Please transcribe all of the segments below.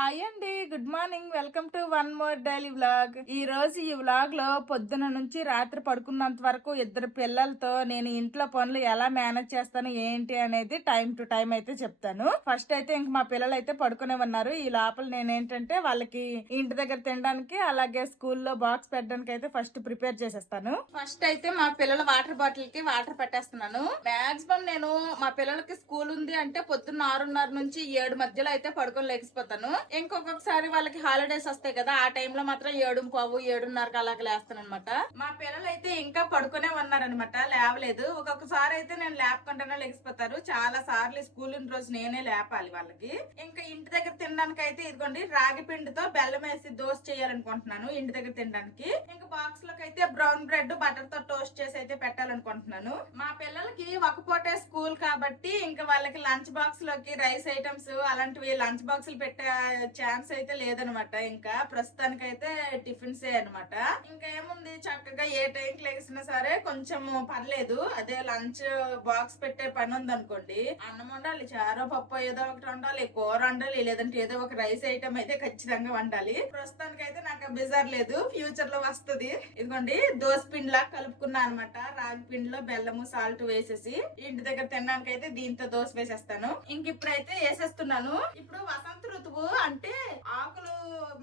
Hi అండి, good morning. Welcome to one more daily vlog. ఈ రోజు ఈ వ్లాగ్ లో పొద్దున నుంచి రాత్రి పడుకున్నంత వరకు ఇద్దరు పిల్లలతో నేను ఇంట్లో పనులు ఎలా మేనేజ్ చేస్తాను ఏంటి అనేది టైం టు టైం అయితే చెప్తాను. ఫస్ట్ అయితే ఇంక మా పిల్లలు అయితే పడుకునే ఉన్నారు. ఈ లోపల నేను ఏంటంటే వాళ్ళకి ఇంటి దగ్గర తినడానికి అలాగే స్కూల్లో బాక్స్ పెట్టడానికి అయితే ఫస్ట్ ప్రిపేర్ చేసేస్తాను. ఫస్ట్ అయితే మా పిల్లల వాటర్ బాటిల్ కి వాటర్ పెట్టేస్తున్నాను. మాక్సిమం నేను మా పిల్లలకి స్కూల్ ఉంది అంటే పొద్దున్న 6:30 నుంచి 7 మధ్యలో అయితే పడుకొని లేకపోతాను. ఇంకొకసారి వాళ్ళకి హాలిడేస్ వస్తాయి కదా, ఆ టైంలో మాత్రం 7:15, 7:30 అలాగ లేస్తాను అనమాట. మా పిల్లలు అయితే ఇంకా పడుకునే ఉన్నారనమాట, లేవలేదు. ఒక్కొక్కసారి అయితే నేను లేపకుండానే లెగిసిపోతారు. చాలా సార్లు స్కూల్ రోజు నేనే లేపాలి వాళ్ళకి. ఇంకా ఇంటి దగ్గర తినడానికి అయితే ఇదిగోండి రాగి పిండితో బెల్లం వేసి దోశ చేయాలనుకుంటున్నాను ఇంటి దగ్గర తినడానికి. ఇంకా బాక్స్ లోకి అయితే బ్రౌన్ బ్రెడ్ బటర్ తో టోస్ట్ చేసి అయితే పెట్టాలనుకుంటున్నాను. మా పిల్లలకి ఒక పూటే స్కూల్ కాబట్టి ఇంకా వాళ్ళకి లంచ్ బాక్స్ లోకి రైస్ ఐటమ్స్ అలాంటివి లంచ్ బాక్సులు పెట్టే ఛాన్స్ అయితే లేదనమాట. ఇంకా ప్రస్తుతానికి అయితే టిఫిన్స్ అనమాట. ఇంకా ఏముంది, చక్కగా ఏ టైంకి లెగిసినా సరే కొంచెం పర్లేదు. అదే లంచ్ బాక్స్ పెట్టే పని ఉంది అనుకోండి, అన్నం వండాలి, చారో పప్పు ఏదో ఒకటి వండాలి, కూర వండాలి, లేదంటే ఏదో ఒక రైస్ ఐటమ్ అయితే ఖచ్చితంగా వండాలి. ప్రస్తుతానికి అయితే నాకు బిజార్ లేదు, ఫ్యూచర్ లో వస్తుంది. ఇదిగోండి దోశ పిండిలా కలుపుకున్నా అనమాట. రాగి పిండిలో బెల్లము సాల్ట్ వేసేసి ఇంటి దగ్గర తినడానికి అయితే దీంతో దోశ వేసేస్తాను. ఇంక ఇప్పుడైతే వేసేస్తున్నాను. ఇప్పుడు వసంత ఋతువు అంటే ఆకులు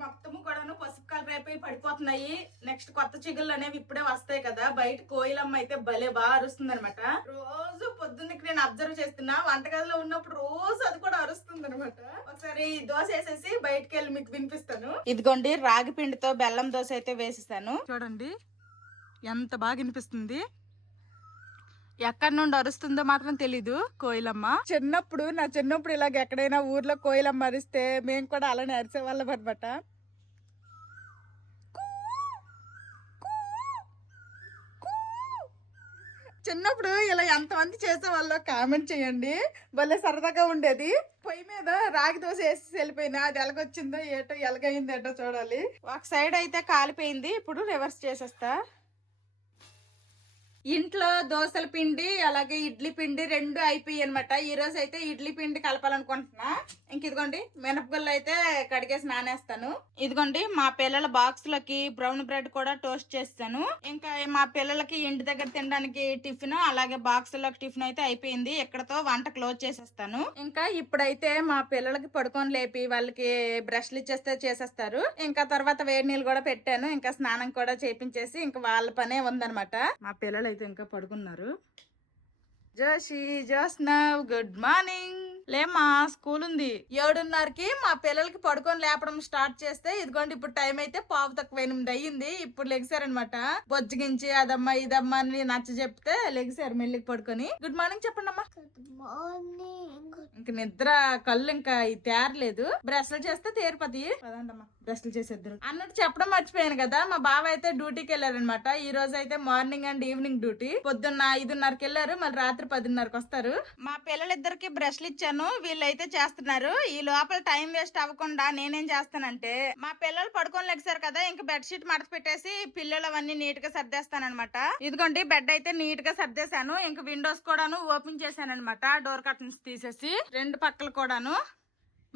మొత్తము కూడాను పసుపు కలర్ అయిపోయి పడిపోతున్నాయి. నెక్స్ట్ కొత్త చిగుళ్ళు అనేవి ఇప్పుడే వస్తాయి కదా. బయట కోయిలమ్మ అయితే భలే బాగా అరుస్తుంది అనమాట. రోజు పొద్దున్నకి నేను అబ్జర్వ్ చేస్తున్నా, వంటగదిలో ఉన్నప్పుడు రోజు అది కూడా అరుస్తుంది అనమాట. ఒకసారి దోశ వేసేసి బయటకు వెళ్ళి మీకు వినిపిస్తాను. ఇదిగోండి రాగి పిండితో బెల్లం దోశ అయితే వేసేసాను. చూడండి ఎంత బాగా వినిపిస్తుంది. ఎక్కడి నుండి అరుస్తుందో మాత్రం తెలీదు కోయిలమ్మ. నా చిన్నప్పుడు ఇలాగ ఎక్కడైనా ఊర్లో కోయిలమ్మ అరిస్తే మేము కూడా అలానే అరిసేవాళ్ళం అనమాట. చిన్నప్పుడు ఇలా ఎంతమంది చేసేవాళ్ళో కామెంట్ చేయండి. భలే సరదాగా ఉండేది. పొయ్యి మీద రాగి దోశ వేసి వెళ్ళిపోయినా అది ఎలాగొచ్చిందో ఏటో ఎలాగైంది ఏటో చూడాలి. ఒక సైడ్ అయితే కాలిపోయింది, ఇప్పుడు రివర్స్ చేసేస్తా. ఇంట్లో దోశల పిండి అలాగే ఇడ్లీ పిండి రెండు అయిపోయి అనమాట. ఈ రోజు అయితే ఇడ్లీ పిండి కలపాలనుకుంటున్నా. ఇంక ఇదిగోండి మినపగుళ్ళు అయితే కడిగేసి నానేస్తాను. ఇదిగోండి మా పిల్లల బాక్స్ లోకి బ్రౌన్ బ్రెడ్ కూడా టోస్ట్ చేస్తాను. ఇంకా మా పిల్లలకి ఇంటి దగ్గర తినడానికి టిఫిన్ అలాగే బాక్స్ లోకి టిఫిన్ అయితే అయిపోయింది. ఇక్కడతో వంట క్లోజ్ చేసేస్తాను. ఇంకా ఇప్పుడైతే మా పిల్లలకి పడుకొని లేపి వాళ్ళకి బ్రష్లు ఇచ్చేస్తే చేసేస్తారు. ఇంకా తర్వాత వేడి నీళ్ళు కూడా పెట్టాను. ఇంకా స్నానం కూడా చేపించేసి ఇంకా వాళ్ళ పనే ఉందనమాట. మా పిల్లలు అయితే ఇంకా పడుకున్నారు. Joshi Josna good morning. లేమా స్కూల్ ఉంది. 7:30కి మా పిల్లలకి పడుకొని లేపడం స్టార్ట్ చేస్తే ఇదిగోండి ఇప్పుడు టైం అయితే 7:45 అయ్యింది. ఇప్పుడు లెగిసారనమాట. బొజ్జగించి అదమ్మా ఇదమ్మా అని నచ్చ చెప్తే లెగిసారు మెల్లికి పడుకొని. గుడ్ మార్నింగ్ చెప్పండి అమ్మా. ఇంక నిద్ర కళ్ళు ఇంకా తేరలేదు. బ్రష్లు చేస్తే తేరిపోతాయి. పదండమ్మా బ్రష్లు చేసేద్దరు అన్నట్టు చెప్పడం మర్చిపోయాను కదా. మా బావ అయితే డ్యూటీకి వెళ్ళారనమాట. ఈ రోజు అయితే మార్నింగ్ అండ్ ఈవినింగ్ డ్యూటీ. పొద్దున్న 5:30కి వెళ్ళారు, మళ్ళీ రాత్రి 10:30కి వస్తారు. మా పిల్లలిద్దరికి బ్రష్లు ఇచ్చాను, వీళ్ళైతే చేస్తున్నారు. ఈ లోపల టైం వేస్ట్ అవ్వకుండా నేనేం చేస్తానంటే మా పిల్లలు పడుకొని లెగిసారు కదా, ఇంకా బెడ్షీట్ మడత పెట్టేసి పిల్లలు అవన్నీ నీట్ గా సర్దేస్తానమాట. ఇదిగోండి బెడ్ అయితే నీట్ గా సర్దేశాను. ఇంకా విండోస్ కూడాను ఓపెన్ చేశాను అనమాట, డోర్ కర్టన్స్ తీసేసి రెండు పక్కలు కూడాను.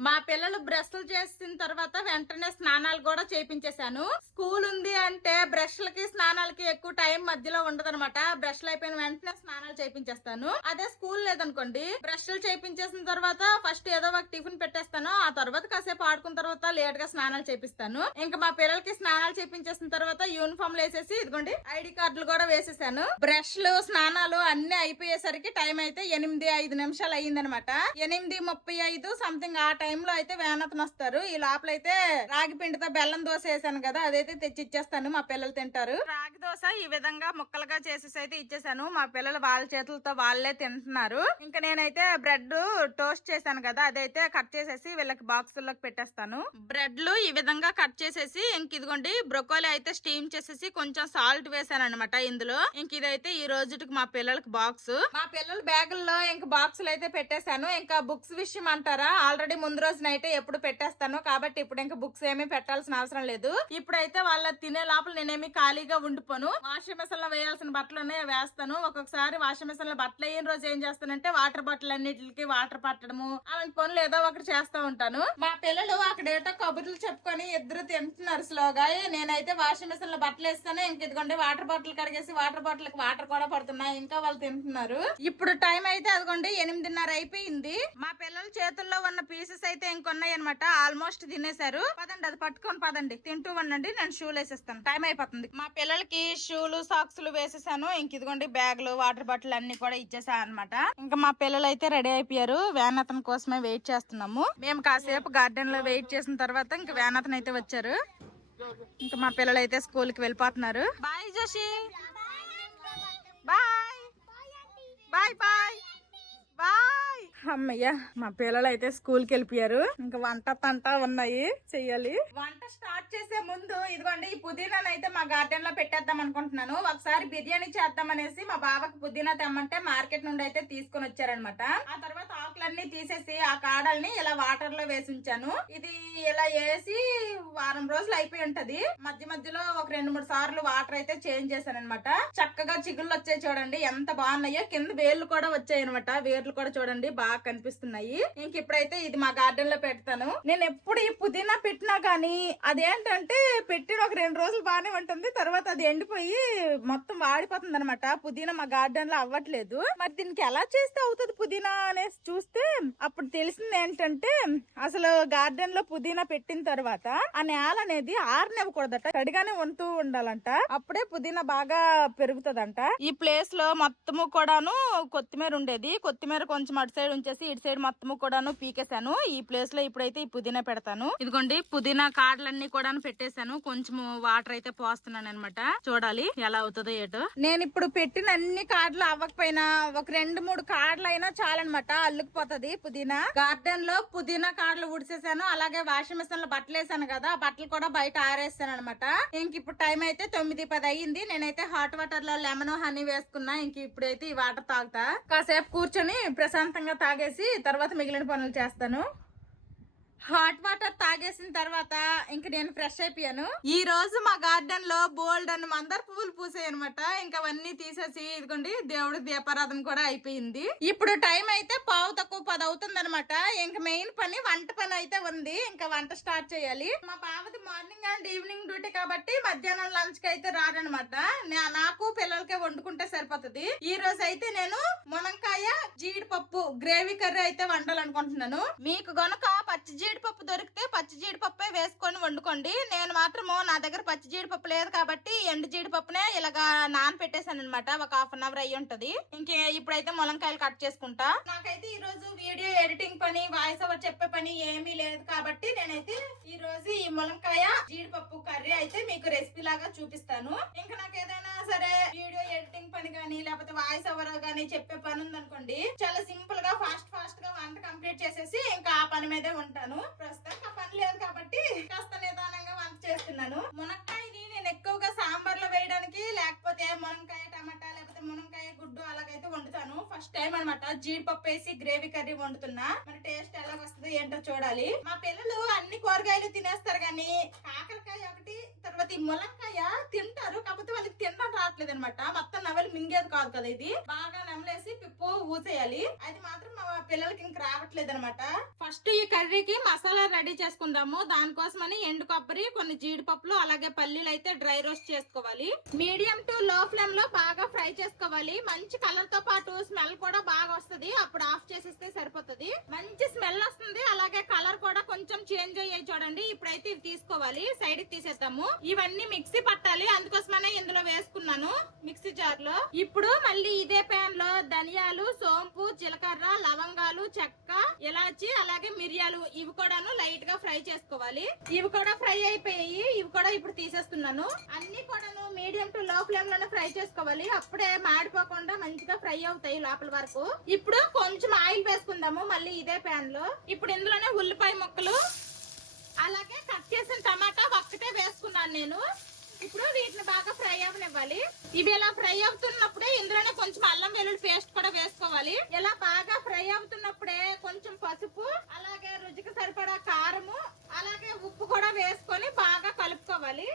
మా పిల్లలు బ్రష్లు చేసిన తర్వాత వెంటనే స్నానాలు కూడా చేపించేశాను. స్కూల్ ఉంది అంటే బ్రష్లకి స్నానాలకి ఎక్కువ టైం మధ్యలో ఉండదనమాట. బ్రష్లు అయిపోయిన వెంటనే స్నానాలు చేపించేస్తాను. అదే స్కూల్ లేదనుకోండి, బ్రష్లు చేపించేసిన తర్వాత ఫస్ట్ ఏదో ఒక టిఫిన్ పెట్టేస్తాను. ఆ తర్వాత కాసేపు ఆడుకున్న తర్వాత లేట్ గా స్నానాలు చేపిస్తాను. ఇంకా మా పిల్లలకి స్నానాలు చేపించేసిన తర్వాత యూనిఫామ్ వేసేసి ఇదిగోండి ఐడి కార్డులు కూడా వేసేసాను. బ్రష్లు స్నానాలు అన్ని అయిపోయేసరికి టైం అయితే 8:05 అయ్యిందనమాట. 8:35 సంథింగ్ ఆ టైంలో అయితే వేనతను వస్తారు. ఈ లోపలైతే రాగి పిండితో బెల్లం దోశ వేసాను కదా, అదైతే తెచ్చి ఇచ్చేస్తాను. మా పిల్లలు తింటారు. రాగి దోశ ఈ విధంగా ముక్కలుగా చేసేసి అయితే ఇచ్చేసాను. మా పిల్లలు వాళ్ళ చేతులతో వాళ్ళే తింటున్నారు. ఇంకా నేనైతే బ్రెడ్ టోస్ట్ చేశాను కదా, అదైతే కట్ చేసేసి వీళ్ళకి బాక్సుల్లోకి పెట్టేస్తాను. బ్రెడ్లు ఈ విధంగా కట్ చేసేసి ఇంక ఇదిగోండి బ్రొకోలీ అయితే స్టీమ్ చేసేసి కొంచెం సాల్ట్ వేసాను అనమాట ఇందులో. ఇంక ఇదైతే ఈ రోజుకి మా పిల్లలకి బాక్స్. మా పిల్లల బ్యాగుల్లో ఇంకా బాక్సులు అయితే పెట్టేశాను. ఇంకా బుక్స్ విషయం అంటారా, ఆల్రెడీ ముందు రోజు నైట్ ఎప్పుడు పెట్టేస్తాను కాబట్టి ఇప్పుడు ఇంకా బుక్స్ ఏమీ పెట్టాల్సిన అవసరం లేదు. ఇప్పుడైతే వాళ్ళ తినే లోపల నేనేమి ఖాళీగా ఉండిపోను. వాషింగ్ మెషిన్ లో వేయాల్సిన బట్టలు వేస్తాను. ఒక్కొక్కసారి వాషింగ్ మెషిన్ లో బట్టలు అయిన రోజు ఏం చేస్తానంటే వాటర్ బాటిల్ అన్నిటికి వాటర్ పట్టడము అలాంటి పనులు ఏదో ఒకటి చేస్తా ఉంటాను. మా పిల్లలు అక్కడేటో కబుర్లు చెప్పుకొని ఇద్దరు తింటున్నారు స్లోగా. నేనైతే వాషింగ్ మెషిన్ లో బట్టలు వేస్తాను. ఇంక ఇదిగోండి వాటర్ బాటిల్ కడిగేసి వాటర్ బాటిల్ కి వాటర్ కూడా పడుతున్నాయి. ఇంకా వాళ్ళు తింటున్నారు. ఇప్పుడు టైం అయితే అదిగోండి 8:30 అయిపోయింది. మా పిల్లల చేతుల్లో ఉన్న పీసెస్ అయితే ఇంకొన్నాయి అనమాట. ఆల్మోస్ట్ తినేశారు. పదండి అది పట్టుకొని పదండి తింటూ ఉండండి. నేను షూలు వేసేస్తాను. టైం అయిపోతుంది. మా పిల్లలకి షూలు సాక్స్లు వేసేసాను. ఇంక ఇదిగోండి బ్యాగులు వాటర్ బాటిల్ అన్ని కూడా ఇచ్చేసా అనమాట. ఇంకా మా పిల్లలు అయితే రెడీ అయిపోయారు. వ్యాన్ అతని కోసమే వెయిట్ చేస్తున్నాము. మేము కాసేపు గార్డెన్ లో వెయిట్ చేసిన తర్వాత ఇంకా వ్యాన్ అతను అయితే వచ్చారు. ఇంకా మా పిల్లలు అయితే స్కూల్ కి వెళ్ళిపోతున్నారు. Bye Joshi, bye bye bye bye. అమ్మయ్య మా పిల్లలు అయితే స్కూల్ కి వెళ్ళిపోయారు. ఇంకా వంట తంట ఉన్నాయి చెయ్యాలి. వంట స్టార్ట్ చేసే ముందు ఇదిగోండి ఈ పుదీనాను అయితే మా గార్డెన్ లో పెట్టేద్దాం అనుకుంటున్నాను. ఒకసారి బిర్యానీ చేద్దాం అనేసి మా బావకి పుదీనా తెమ్మంటే మార్కెట్ నుండి అయితే తీసుకొని వచ్చారనమాట. ఆ తర్వాత ఆకులన్నీ తీసేసి ఆ కాడల్ని ఇలా వాటర్ లో వేసి ఉంచాను. ఇది ఇలా వేసి వారం రోజులు అయిపోయి ఉంటది. మధ్య మధ్యలో ఒక 2-3 సార్లు వాటర్ అయితే చేంజ్ చేశాను అనమాట. చక్కగా చిగుళ్ళు వచ్చాయి చూడండి ఎంత బాగున్నాయో. కింద వేర్లు కూడా వచ్చాయి అనమాట. వేర్లు కూడా చూడండి బాగా కనిపిస్తున్నాయి. ఇంక ఇప్పుడైతే ఇది మా గార్డెన్ లో పెడతాను. నేను ఎప్పుడు ఈ పుదీనా పెట్టినా గానీ అదేంటంటే పెట్టిన ఒక 2 రోజులు బాగానే ఉంటుంది. తర్వాత అది ఎండిపోయి మొత్తం వాడిపోతుంది అనమాట. పుదీనా మా గార్డెన్ లో అవ్వట్లేదు. మరి దీనికి ఎలా చేస్తే అవుతుంది పుదీనా అనేసి చూస్తే అప్పుడు తెలిసింది ఏంటంటే అసలు గార్డెన్ లో పుదీనా పెట్టిన తర్వాత ఆ నేల అనేది ఆరనివ్వకూడదట. తడిగానే ఉంటూ ఉండాలంట. అప్పుడే పుదీనా బాగా పెరుగుతుందంట. ఈ ప్లేస్ లో మొత్తము కూడాను కొత్తిమీర ఉండేది. కొత్తిమీర కొంచెం అటు సైడ్ ఉంచేసి ఇటు సైడ్ మొత్తము కూడాను పీకేశాను. ఈ ప్లేస్ లో ఇప్పుడైతే ఈ పుదీనా పెడతాను. ఇదిగోండి పుదీనా కాడలన్నీ కూడా పెట్టేశాను. కొంచెం వాటర్ అయితే పోస్తున్నాను అనమాట. చూడాలి ఎలా అవుతుందో ఏటో. నేను ఇప్పుడు పెట్టిన అన్ని కాడలు అవ్వకపోయినా ఒక 2-3 కాడలు అయినా చాలనమాట. అల్లుకుపోతుంది పుదీనా. గార్డెన్ లో పుదీనా కాడలు ఉడిసేసాను. అలాగే వాషింగ్ మిషన్ లో బట్టలు వేసాను కదా ఆ బట్టలు కూడా బయట ఆరేసాను అనమాట. ఇంక ఇప్పుడు టైం అయితే 9-10 అయ్యింది. నేనైతే హాట్ వాటర్ లో లెమన్ హనీ వేసుకున్నా. ఇంక ఇప్పుడైతే ఈ వాటర్ తాగుతా. కాసేపు కూర్చొని ప్రశాంతంగా తాగేసి తర్వాత మిగిలిన పనులు చేస్తాను. హాట్ వాటర్ తాగేసిన తర్వాత ఇంక నేను ఫ్రెష్ అయిపోయాను. ఈ రోజు మా గార్డెన్ లో బోల్డ్ అని మందార పువ్వులు పూసాయి అనమాట. ఇంకా అవన్నీ తీసేసి ఇదిగోండి దేవుడి దీపారాధన కూడా అయిపోయింది. ఇప్పుడు టైం అయితే 9:15 అవుతుంది అనమాట. ఇంక మెయిన్ పని వంట పని అయితే ఉంది. ఇంకా వంట స్టార్ట్ చేయాలి. మా బావది మార్నింగ్ అండ్ ఈవినింగ్ డ్యూటీ కాబట్టి మధ్యాహ్నం లంచ్ కి అయితే రారనమాట. నాకు పిల్లలకే వండుకుంటే సరిపోతుంది. ఈ రోజు అయితే నేను మునక్కాయ జీడిపప్పు గ్రేవీ కర్రీ అయితే వండాలనుకుంటున్నాను. మీకు గనుక పచ్చి జీడిపప్పు దొరికితే పచ్చి జీడిపప్పే వేసుకొని వండుకోండి. నేను మాత్రము నా దగ్గర పచ్చి జీడిపప్పు లేదు కాబట్టి ఎండు జీడిపప్పునే ఇలాగా నానపెట్టేసాను అనమాట. ఒక 1/2 అవర్ అయ్యి ఉంటది. ఇంకే ఇప్పుడైతే ములంకాయలు కట్ చేసుకుంటా. నాకైతే ఈ రోజు వీడియో ఎడిటింగ్ పని వాయిస్ ఓవర్ చెప్పే పని ఏమీ లేదు కాబట్టి నేనైతే ఈ రోజు ఈ ములంకాయ జీడిపప్పు కర్రీ అయితే మీకు రెసిపీ లాగా చూపిస్తాను. ఇంకా నాకు ఏదైనా సరే వీడియో ఎడిటింగ్ పని గానీ లేకపోతే వాయిస్ ఓవర్ గానీ చెప్పే పని ఉందనుకోండి చాలా సింపుల్ గా ఫాస్ట్ గా వంట కంప్లీట్ చేసేసి ఇంకా ఆ పని మీదే ఉంటాను. ప్రస్తుతం ఆ పని లేదు కాబట్టి కాస్త నిదానంగా వంట చేస్తున్నాను. మునక్కాయని నేను ఎక్కువగా సాంబార్ లో వేయడానికి లేకపోతే మునక్కాయ టమాటా లేకపోతే మునక్కాయ గుడ్డు అలాగైతే వండుతాను. ఫస్ట్ టైం అనమాట జీడిపప్పు వేసి గ్రేవీ కర్రీ వండుతున్నా. మరి టేస్ట్ ఎలా వస్తుందో ఏంటో చూడాలి. మా పిల్లలు అన్ని కూరగాయలు తినేస్తారు కానీ కాకరకాయ ఒకటి తర్వాత ఈ మునక్కాయ తింటారు. కాకపోతే వాళ్ళకి తినడం రావట్లేదు అనమాట. మొత్తం నవలు మింగేది కాదు కదా. ఇది బాగా నమలేసి పిప్పు ఊసేయాలి. అది మాత్రం మా పిల్లలకి ఇంక రావట్లేదు అనమాట. ఫస్ట్ ఈ కర్రీకి మసాలా రెడీ చేసుకుందాము. దానికోసమని ఎండు కొబ్బరి కొన్ని జీడిపప్పులు అలాగే పల్లీలు అయితే డ్రై రోస్ట్ చేసుకోవాలి. మీడియం టు లో ఫ్లేమ్ లో బాగా ఫ్రై చేసుకోవాలి. మంచి కలర్ తో పాటు స్మెల్ కూడా బాగా వస్తుంది. అప్పుడు ఆఫ్ చేసేస్తే సరిపోతుంది. మంచి స్మెల్ వస్తుంది. అలాగే కలర్ కూడా కొంచెం చేంజ్ అయ్యాయి చూడండి. ఇప్పుడైతే ఇవి తీసుకోవాలి. సైడ్ కి తీసేద్దాము. ఇవన్నీ మిక్సీ పట్టాలి. అందుకోసమనే ఇందులో వేసుకున్నాను మిక్సీ జార్ లో. ఇప్పుడు మళ్ళీ ఇదే ప్యాన్ లో ధనియాలు సోంపు జీలకర్ర లవంగాలు చెక్క ఇలాచి అలాగే మిరియాలు ఇవి కూడాను లైట్ గా ఫ్రై చేసుకోవాలి. ఇవి కూడా ఫ్రై అయిపోయాయి. ఇవి కూడా ఇప్పుడు తీసేస్తున్నాను. అన్ని కూడాను మీడియం టు లో ఫ్లేమ్ లోనే ఫ్రై చేసుకోవాలి. అప్పుడే మాడిపోకుండా మంచిగా ఫ్రై అవుతాయి లోపల వరకు. ఇప్పుడు కొంచెం ఆయిల్ వేసుకుందాము మళ్ళీ ఇదే ప్యాన్ లో. ఇప్పుడు ఇందులోనే ఉల్లిపాయ ముక్కలు అలాగే కట్ చేసిన టమాటా ఒక్కటే వేసుకున్నాను నేను. ఇప్పుడు వీటిని బాగా ఫ్రై అవనివ్వాలి. ఇవి ఇలా ఫ్రై అవుతున్నప్పుడే ఇందులోనే కొంచెం అల్లం వెల్లుల్లి పేస్ట్ కూడా వేసుకోవాలి. ఇలా బాగా ఫ్రై అవుతున్నప్పుడే కొంచెం పసుపు అలాగే రుచికి సరిపడా కారము అలాగే ఉప్పు కూడా వేసుకొని బాగా కలుపుకోవాలి.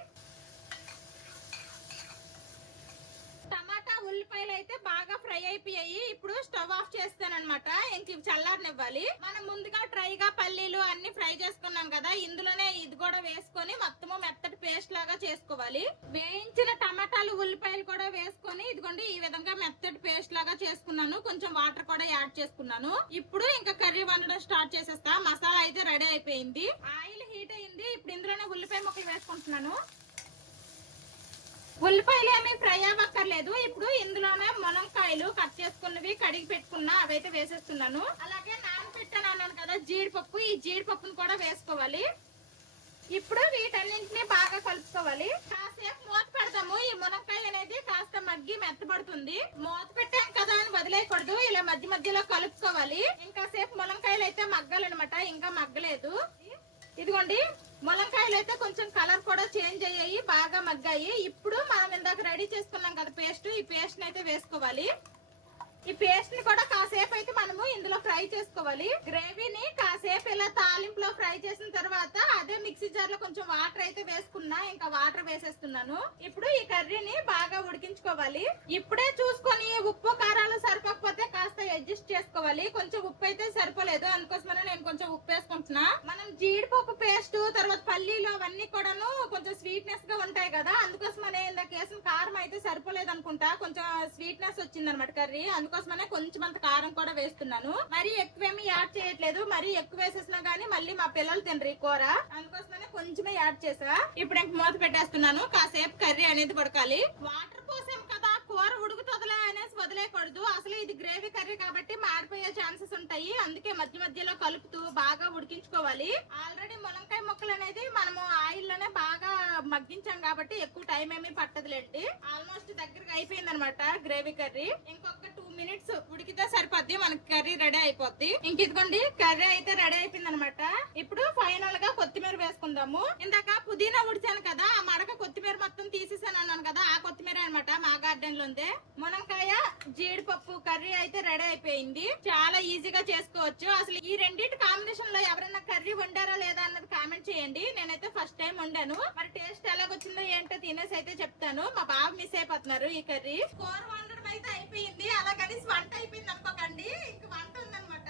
టమాటా ఉల్లిపాయలు అయితే బాగా ఫ్రై అయిపోయాయి. ఇప్పుడు స్టవ్ ఆఫ్ చేస్తానన్నమాట. ఇంక ఇవి చల్లారనివ్వాలి. మనం ముందుగా డ్రైగా పల్లీలు అన్ని ఫ్రై చేసుకున్నాం కదా, ఇందులోనే ఇది కూడా వేసుకొని మొత్తము మెత్తటి పేస్ట్ లాగా చేసుకోవాలి. వేయించిన టమాటాలు ఉల్లిపాయలు కూడా వేసుకొని ఇదిగోండి ఈ విధంగా మెత్తటి పేస్ట్ లాగా చేసుకున్నాను. కొంచెం వాటర్ కూడా యాడ్ చేసుకున్నాను. ఇప్పుడు ఇంకా కర్రీ వండడం స్టార్ట్ చేసేస్తా. మసాలా అయితే రెడీ అయిపోయింది. ఆయిల్ హీట్ అయింది. ఇప్పుడు ఇందులోనే ఉల్లిపాయ ముక్కలు వేసుకుంటున్నాను. ఉల్లిపాయలు ఏమి ఫ్రై అవ్వక్కర్లేదు. ఇప్పుడు ఇందులోనే మునక్కాయలు కట్ చేసుకున్నవి కడిగి పెట్టుకున్నా అవైతే వేసేస్తున్నాను. అలాగే నానబెట్టాను అన్నాను కదా జీడిపప్పు, ఈ జీడిపప్పును కూడా వేసుకోవాలి. ఇప్పుడు వీటన్నింటినీ బాగా కలుపుకోవాలి. కాసేపు మూత పెడతాము. ఈ మునక్కాయ అనేది కాస్త మగ్గి మెత్తబడుతుంది. మూత పెట్టాం కదా అని వదిలేయకూడదు. ఇలా మధ్య మధ్యలో కలుపుకోవాలి. ఇంకాసేపు మునక్కాయలు అయితే మగ్గాలన్నమాట. ఇంకా మగ్గలేదు. ఇదిగోండి మునక్కాయలు అయితే కొంచెం కలర్ కూడా చేంజ్ అయ్యాయి, బాగా మగ్గాయి. ఇప్పుడు మనం ఇందాక రెడీ చేసుకున్నాం కదా పేస్ట్, ఈ పేస్ట్ అయితే వేసుకోవాలి. ఈ పేస్ట్ ని కూడా కాసేపు అయితే మనము ఇందులో ఫ్రై చేసుకోవాలి. గ్రేవీని కాసేపు ఇలా తాలింపులో ఫ్రై చేసిన తర్వాత అదే మిక్సీ జార్ లో కొంచెం వాటర్ అయితే వేసుకున్నా. ఇంకా వాటర్ వేసేస్తున్నాను. ఇప్పుడు ఈ కర్రీని బాగా ఉడికించుకోవాలి. ఇప్పుడే చూసుకొని ఉప్పు కారాలు సరిపోకపోతే కాస్త అడ్జస్ట్ చేసుకోవాలి. కొంచెం ఉప్పు అయితే సరిపోలేదు, అందుకోసమనే నేను కొంచెం ఉప్పు వేసుకుంటున్నా. మనం జీడిపప్పు పేస్ట్ తర్వాత పల్లీలు అవన్నీ కూడాను కొంచెం స్వీట్నెస్ గా ఉంటాయి కదా, అందుకోసమనే ఇందాక వేసిన కారం అయితే సరిపోలేదు అనుకుంటా. కొంచెం స్వీట్నెస్ వచ్చింది అనమాట కర్రీ, అందుకోసమనే కొంచెం అంత కారం కూడా వేస్తున్నాను. మరి ఎక్కువేమి యాడ్ చేయట్లేదు. మరి ఎక్కువ వేసేసినా గానీ మళ్ళీ మా పిల్లలు తినరు ఈ కూర, అందుకోసమనే కొంచెమే యాడ్ చేసా. ఇప్పుడు ఇంక మూత పెట్టేస్తున్నాను. కాసేపు కర్రీ అనేది ఉడకాలి. వాటర్ పోసాం కదా, కూర ఉడుకుతుందిలే అనేసి వదిలేయకూడదు. అసలు ఇది గ్రేవీ కర్రీ కాబట్టి మాడిపోయే ఛాన్సెస్ ఉంటాయి. అందుకే మధ్య మధ్యలో కలుపుతూ బాగా ఉడికించుకోవాలి. ఆల్రెడీ మునక్కాయ ముక్కలు అనేది మనము ఆయిల్ లోనే బాగా మగ్గించాం కాబట్టి ఎక్కువ టైం ఏమీ పట్టదులేండి. ఆల్మోస్ట్ దగ్గరగా అయిపోయింది అనమాట గ్రేవీ కర్రీ. ఇంకొక 2 minutes ఉడికితే సరిపోద్ది, మనకి కర్రీ రెడీ అయిపోద్ది. ఇంక ఇదిగోండి కర్రీ అయితే రెడీ అయిపోయింది అనమాట. ఇప్పుడు ఫైనల్ గా కొత్తిమీర వేసుకుందాము. ఇందాక పుదీనా ఉడిచాను కదా, ఆ మడక కొత్తిమీర మొత్తం తీసేసాను అన్నాను కదా, ఆ కొత్తిమీర అనమాట మా గార్డెన్ లో ఉంది. మునక్కాయ జీడిపప్పు కర్రీ అయితే రెడీ అయిపోయింది. చాలా ఈజీగా చేసుకోవచ్చు. అసలు ఈ రెండింటి కాంబినేషన్ లో ఎవరైనా కర్రీ వండారా లేదా అన్నది కామెంట్ చేయండి. నేనైతే ఫస్ట్ టైం వండాను. మరి టేస్ట్ ఎలాగొచ్చిందో ఏంటో తినేసి అయితే చెప్తాను. మా బాబు మిస్ అయిపోతున్నారు ఈ కర్రీ. కూర వండడం అయితే అయిపోయింది, అలాగని వంట అయిపోయింది అనుకోకండి. ఇంక వంట ఉందనమాట.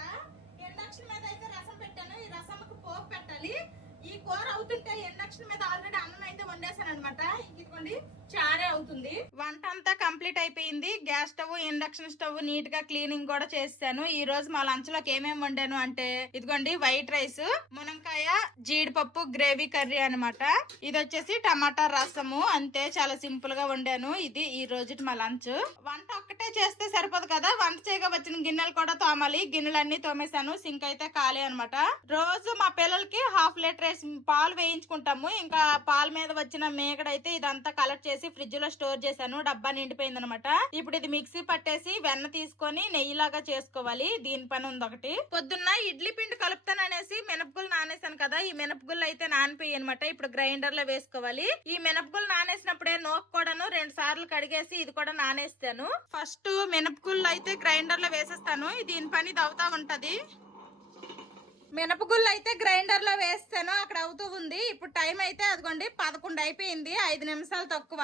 ఇండక్షన్ మీద అయితే రసం పెట్టాను. ఈ రసంకు పోపు పెట్టాలి. ఈ కూర అవుతుంటే ఇండక్షన్ మీద ఆల్రెడీ అన్నం అయితే వండేసాను అనమాట. ఇదిగోండి చారే అవుతుంది. వంట అంతా కంప్లీట్ అయిపోయింది. Gas stove, induction stove neat గా క్లీనింగ్ కూడా చేస్తాను. ఈ రోజు మా లంచ్ లోకి ఏమేమి వండాను అంటే ఇదిగోండి వైట్ రైస్, మునక్కాయ జీడిపప్పు గ్రేవీ కర్రీ అనమాట. ఇది వచ్చేసి టమాటా రసము. అంతే, చాలా సింపుల్ గా వండాను. ఇది ఈ రోజు మా లంచ్. వంట ఒక్కటే చేస్తే సరిపోదు కదా, వంట చేయగా వచ్చిన గిన్నెలు కూడా తోమాలి. గిన్నెలన్నీ తోమేశాను. సింక్ అయితే ఖాళీ అనమాట. రోజు మా పిల్లలకి 1/2 లీటర్ పాలు వేయించుకుంటాము. ఇంకా పాల మీద వచ్చిన మేగడైతే ఇదంతా కలెక్ట్ చేసి ఫ్రిడ్జ్ లో స్టోర్ చేశాను. డబ్బా నిండిపోయింది అనమాట. ఇప్పుడు ఇది మిక్సీ పట్టేసి వెన్న తీసుకొని నెయ్యిలాగా చేసుకోవాలి. దీని పని ఉంది ఒకటి. పొద్దున్న ఇడ్లీ పిండి కలుపుతాననేసి మినపగుళ్ళు నానేసాను కదా, ఈ మినపగుళ్ళు అయితే నానిపోయి అనమాట. ఇప్పుడు గ్రైండర్ లో వేసుకోవాలి. ఈ మినపగుళ్ళు నానేసినప్పుడే నోక్ కూడాను 2 సార్లు కడిగేసి ఇది కూడా నానేస్తాను. ఫస్ట్ మినపగుళ్ళు అయితే గ్రైండర్ లో వేసేస్తాను. దీని పని ఇది అవుతా ఉంటది. మినపగుళ్ళు అయితే గ్రైండర్ లో వేస్తాను. అక్కడ అవుతూ ఉంది. ఇప్పుడు టైం అయితే అదిగోండి 11 అయిపోయింది, 5 నిమిషాలు తక్కువ.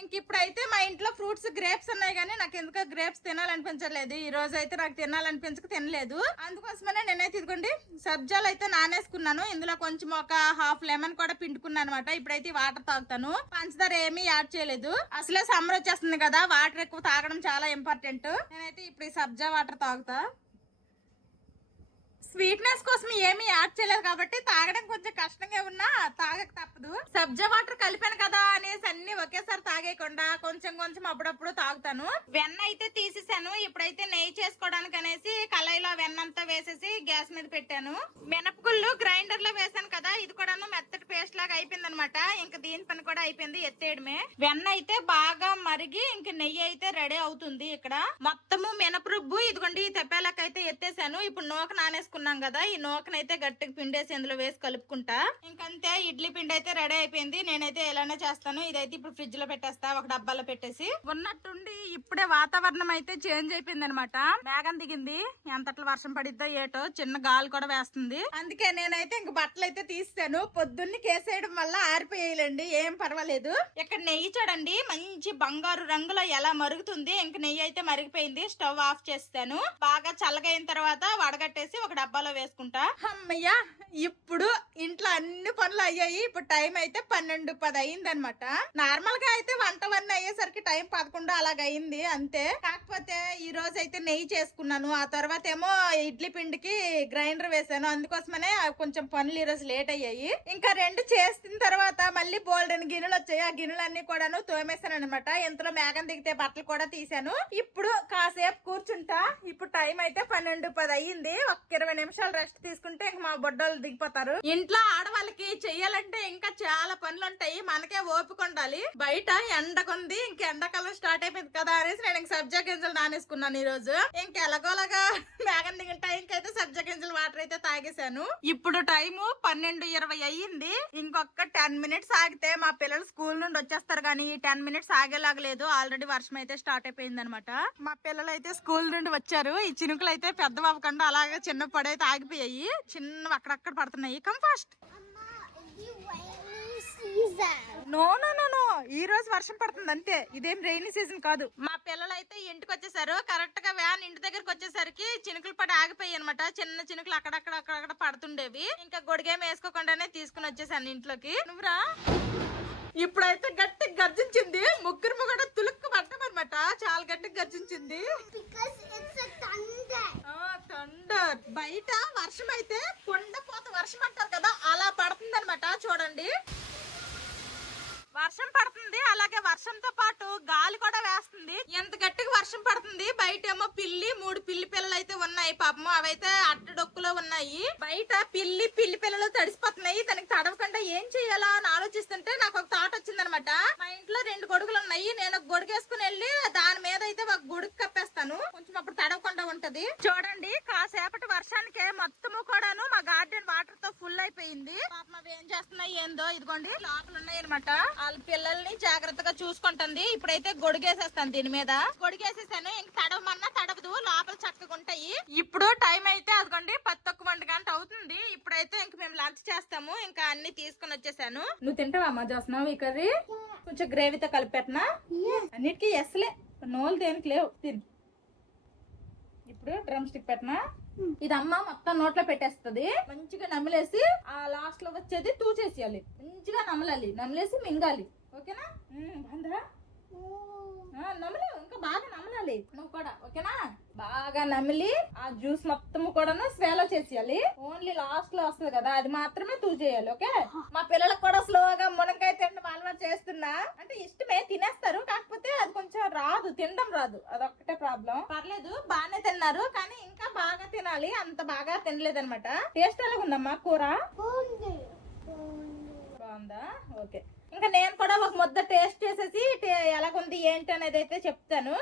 ఇంక ఇప్పుడైతే మా ఇంట్లో ఫ్రూట్స్ గ్రేప్స్ ఉన్నాయి, కానీ నాకు ఎందుకో గ్రేప్స్ తినాలనిపించలేదు. ఈ రోజు అయితే నాకు తినాలనిపించక తినలేదు. అందుకోసమనే నేనైతే ఇదిగోండి సబ్జాలు అయితే నానేసుకున్నాను. ఇందులో కొంచెం ఒక 1/2 లెమన్ కూడా పిండుకున్నాను అనమాట. ఇప్పుడైతే వాటర్ తాగుతాను. పంచదార ఏమీ యాడ్ చేయలేదు. అసలే సమ్మర్ వచ్చేస్తుంది కదా, వాటర్ ఎక్కువ తాగడం చాలా ఇంపార్టెంట్. నేనైతే ఇప్పుడు ఈ సబ్జా వాటర్ తాగుతా. స్వీట్నెస్ కోసం ఏమి యాడ్ చేయలేదు కాబట్టి తాగడం కొంచెం కష్టంగా ఉన్నా తాగక తప్పదు. సబ్జా వాటర్ కలిపాను కదా అనేసి అన్ని ఒకేసారి తాగేయకుండా కొంచెం కొంచెం అప్పుడప్పుడు తాగుతాను. వెన్న అయితే తీసేసాను. ఇప్పుడైతే నెయ్యి చేసుకోవడానికి అనేసి కళాయిలో వెన్నంతా వేసేసి గ్యాస్ మీద పెట్టాను. మినపగుళ్ళు గ్రైండర్ లో వేసాను కదా, ఇది కూడా మెత్తటి పేస్ట్ ఎట్లాగా అయిపోయింది అనమాట. ఇంకా దీని పని కూడా అయిపోయింది, ఎత్తేయడమే. వెన్న అయితే బాగా మరిగి ఇంక నెయ్యి అయితే రెడీ అవుతుంది. ఇక్కడ మొత్తము మినపరుబ్బు ఇదిగోండి ఈ తెప్పేలకైతే ఎత్తేసాను. ఇప్పుడు నూక నానేసుకున్నాం కదా, ఈ నూకనైతే గట్టిగా పిండేసి ఇందులో వేసి కలుపుకుంటా. ఇంకంతే ఇడ్లీ పిండి అయితే రెడీ అయిపోయింది. నేనైతే ఎలానే చేస్తాను. ఇదైతే ఇప్పుడు ఫ్రిడ్జ్ లో పెట్టేస్తా, ఒక డబ్బాలో పెట్టేసి. ఉన్నట్టుండి ఇప్పుడే వాతావరణం అయితే చేంజ్ అయిపోయింది అనమాట. మేఘం దిగింది, ఎంతట్లో వర్షం పడిద్దో ఏటో, చిన్న గాలి కూడా వేస్తుంది. అందుకే నేనైతే ఇంక బట్టలు అయితే తీసాను. పొద్దున్నే కేసేయడం వల్ల ఆరిపోయేయండి, ఏం పర్వాలేదు. ఇక్కడ నెయ్యి చూడండి మంచి బంగారు రంగులో ఎలా మరుగుతుంది. ఇంక నెయ్యి అయితే మరిగిపోయింది. స్టవ్ ఆఫ్ చేస్తాను. బాగా చల్లగైన తర్వాత వడగట్టేసి ఒక డబ్బాలో వేసుకుంటా. అమ్మయ్యా, ఇప్పుడు ఇంట్లో అన్ని పనులు అయ్యాయి. ఇప్పుడు టైం అయితే 12:10 అయింది అనమాట. నార్మల్ గా అయితే వంటవన్నీ అయ్యేసరికి టైం 11 అలాగయింది అంతే. కాకపోతే ఈ రోజు అయితే నెయ్యి చేసుకున్నాను. ఆ తర్వాత ఏమో ఇడ్లీ పిండికి గ్రైండర్ వేసాను. అందుకోసమనే కొంచెం పనులు ఈ రోజు లేట్ అయ్యాయి. ఇంకా రెండు చేసిన తర్వాత మళ్ళీ బోల్డెన్ గిన్నెలు వచ్చాయి. ఆ గిన్నెలన్నీ కూడాను తోమేశాను అనమాట. ఇంతలో మేఘం దిగితే బట్టలు కూడా తీసాను. ఇప్పుడు కాసేపు కూర్చుంటా. ఇప్పుడు టైం అయితే 12:10 అయ్యింది. ఒక 20 నిమిషాలు రెస్ట్ తీసుకుంటే ఇంక మా బొడ్డోళ్ళు దిగిపోతారు. ఇంట్లో ఆడవాళ్ళకి చెయ్యాలంటే ఇంకా చాలా పనులు ఉంటాయి. మనకే ఓపిక ఉండాలి. బయట ఎండకుంది, ఇంక ఎండాకాలం స్టార్ట్ అయిపోయింది కదా అనేసి నేను ఇంక సబ్జా గింజలు నానేసుకున్నాను ఈ రోజు. ఇంక ఎలాగోలాగా మేఘం దిగిన టైంకి అయితే సబ్జా గింజలు వాటర్ అయితే తాగేశాను. ఇప్పుడు టైము 12:20 అయ్యింది. ఇంకొక 10 మినిట్స్ ఆగితే మా పిల్లలు స్కూల్ నుండి వచ్చేస్తారు. కానీ ఈ 10 మినిట్స్ ఆగేలాగలేదు. ఆల్రెడీ వర్షం అయితే స్టార్ట్ అయిపోయింది అనమాట. మా పిల్లలు అయితే స్కూల్ నుండి వచ్చారు. ఈ చినుకులు అయితే పెద్ద అవ్వకుండా అలాగే చిన్న పడైతే ఆగిపోయాయి. చిన్న అక్కడక్కడ పడుతున్నాయి. Come fast. No no no no, ఈ రోజు వర్షం పడుతుంది అంతే. ఇదేం రైనీ సీజన్ కాదు. మా పిల్లలు అయితే ఇంటికి వచ్చేసారు. కరెక్ట్ గా వ్యాన్ ఇంటి దగ్గరకు వచ్చేసరికి చినుకులు పడి ఆగిపోయాయి అనమాట. చిన్న చినుకులు అక్కడక్కడ పడుతుండేవి. ఇంకా గొడిగేం వేసుకోకుండానే తీసుకుని వచ్చేసాను ఇంట్లోకి. నువ్వురా. ఇప్పుడైతే గట్టి గర్జించింది. ముగ్గురు కూడా తులుక్కు పడ్డామన్నమాట. చాలా గట్టిగా గర్జించింది. థండర్. బయట వర్షం అయితే కొండపోత వర్షం అంటారు కదా, అలా పడుతుంది అనమాట. చూడండి వర్షం పడుతుంది, అలాగే వర్షంతో పాటు గాలి కూడా వేస్తుంది. ఎంత గట్టిగా వర్షం పడుతుంది. బయట ఏమో పిల్లి 3 పిల్లి పిల్లలు అయితే ఉన్నాయి. పాపం అవైతే అట్టడొక్కులో ఉన్నాయి. బయట పిల్లి పిల్లలు తడిసిపోతున్నాయి. దానికి తడవకుండా ఏం చెయ్యాలా అని ఆలోచిస్తుంటే నాకు ఒక థాట్ వచ్చింది అనమాట. మా ఇంట్లో 2 గొడుగులు ఉన్నాయి. నేను ఒక గొడుగు వేసుకుని వెళ్ళి దాని మీద అయితే ఒక గొడుగు కప్పేస్తాను. కొంచెం అప్పుడు తడవకుండా ఉంటది. చూడండి కాసేపటి వర్షానికే మొత్తము కూడాను మా గార్డెన్ వాటర్ తో ఫుల్ అయిపోయింది. పాపం అవి ఏం చేస్తున్నాయి ఏందో. ఇదిగోండి లోపల ఉన్నాయి అనమాట. వాళ్ళ పిల్లల్ని జాగ్రత్తగా చూసుకుంటుంది. ఇప్పుడైతే గొడుగేసేస్తాను దీని మీద. గొడుగేసేసాను. ఇంక తడవమన్నా తడవదు, లోపల చక్కగా ఉంటాయి. ఇప్పుడు టైం అయితే అదిగోండి 10:01 గంట అవుతుంది. ఇప్పుడైతే ఇంక మేము లంచ్ చేస్తాము. ఇంకా అన్ని తీసుకుని వచ్చేసాను. నువ్వు తింటావా అమ్మా జోస్నావు ఈ కర్రీ? కొంచెం గ్రేవీతో కలిపెట్టనా? అన్నిటికీ ఎస్లే, నోలు దేనికి లేవు. తిని ఇప్పుడు డ్రమ్ స్టిక్ పెట్టనా? ఇది అమ్మ మొత్తం నోట్లో పెట్టేస్తుంది. మంచిగా నమిలేసి ఆ లాస్ట్ లో వచ్చేది తూచేసేయాలి. మంచిగా నమలేసి మింగాలి. ఓకేనా? నమలు ఇంకా బాగా నమలాలి నువ్వు కూడా. ఓకేనా? బాగా నమిలి ఆ జ్యూస్ మొత్తం కూడా స్వేలో చేసేయాలి. ఓన్లీ లాస్ట్ లో వస్తుంది కదా, అది మాత్రమే తూచేయాలి. ఓకే? మా పిల్లలకు కూడా స్లోగా మునక్కాయ తినడం అలవాటు చేస్తున్నా. అంటే ఇష్టమే, తినేస్తారు. కాకపోతే అది కొంచెం రాదు, తినడం రాదు. అదొక్కటే ప్రాబ్లం. పర్లేదు, బాగానే తిన్నారు. కానీ ఇంకా బాగా తినాలి. అంత బాగా తినలేదన్నమాట. టేస్ట్ ఎలాగ ఉందమ్మా కూర? బాగుందా? ఓకే. ఇంకా నేను కూడా ఒక ముద్ద టేస్ట్ చేసేసి ఎలాగుంది ఏంటి అనేది అయితే చెప్తాను.